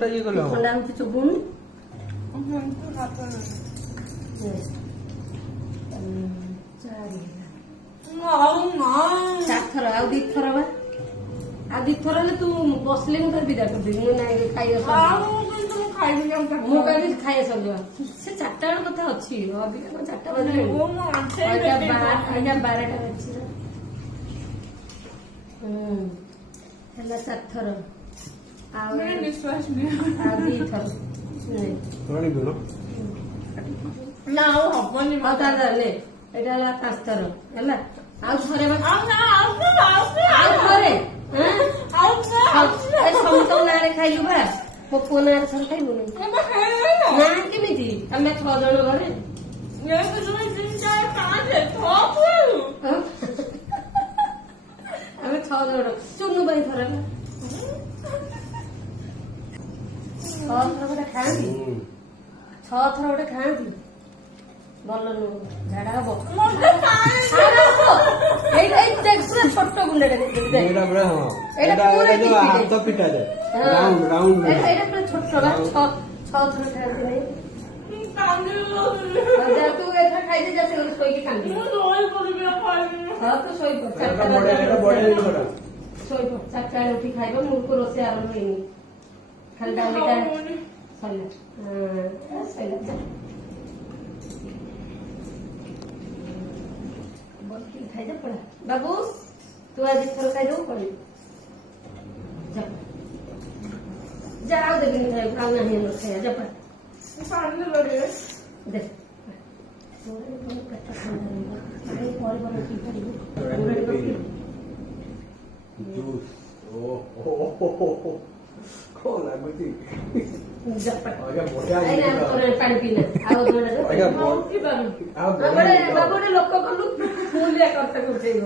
ଥଣ୍ଡା ହଉଛି ଚୁବୁନି ଚାରିଥର ଆଉ ଦିଥର ବା ଆଉ ଦିଥର ହେଲେ ତୁ ବସିଲେ ମୁଁ ତୋର ବିଦା କରିଦେବି ମୁଁ ନାଇଁ ଖାଇବା ମୁଁ କହିବି ଖାଇବା ସରିଯିବା ସେ 4ଟା ବେଳ କଥା ଅଛି ଅଧିକା କଣ 4ଟା ବାଜିଲାଣି 12ଟା ବାଜିଛି ହେଲା 4ଥର ଆଉ ଦିଥର ନା ଆଉ ହବନି ଆଉ ତାହେଲେ ଏଇଟା ହେଲା 5ଥର ହେଲା ଆଉ ଥରେ ଆଉ ଥରେ ସମସ୍ତଙ୍କ ନାଁରେ ଖାଇଲୁ ବା ମୋ ପୁଅ ନାଁରେ ଥରେ ଖାଇବୁନି ନା କେମିତି ଆମେ 6 ଜଣ ଘରେ ଆମେ 6 ଜଣ ଚୁନୁ ପାଇଁ ଥରେ 6 ଥର ଗୋଟେ ଖାଆନ୍ତି 6 ଥର ଗୋଟେ ଖାଆନ୍ତି ଭଲ ନୁହଁ ଝାଡା ହବ ଏଇଟା ପୁରା ଛୋଟ ଗୁଣ୍ଡଟା ଏଇଟା ପୁରା ଛୋଟ ବା 6 ଥର ଖାଆନ୍ତି ନାଇଁ ତୁ ଏଥର ଖାଇଦେ ଯା ସେ ଶୋଇକି କାନ୍ଦି ହଁ ତୁ ଶୋଇପଡ 4ଟା ବେଳେ ଉଠି ଖାଇବ ମୁଁ ରୋଷେଇ ଆରମ୍ଭ ହେଇନି ଖାଲି ଡାଲିଟା ସରିଲା ଖାଇଦେ ପଳା ବାବୁ ତୁ ଆଜି ଥର ଖାଇଦବୁ ପଳେଇ ଯା ଆଉ ଦେବିନି ଖାଇବାକୁ ଆଉ ନାହିଁ ଆମର ଖାଇବା ଯା ପଳା ଦେ ପେଟ ଥଣ୍ଡା କଣ ଲାଗୁଛି ପାଣି ପିଇଲେ ଆଉ ବାବୁ ଗୋଟେ ଲୋକ କଲୁ ଫୁଲିଆ କଥା ଉଠେଇବ।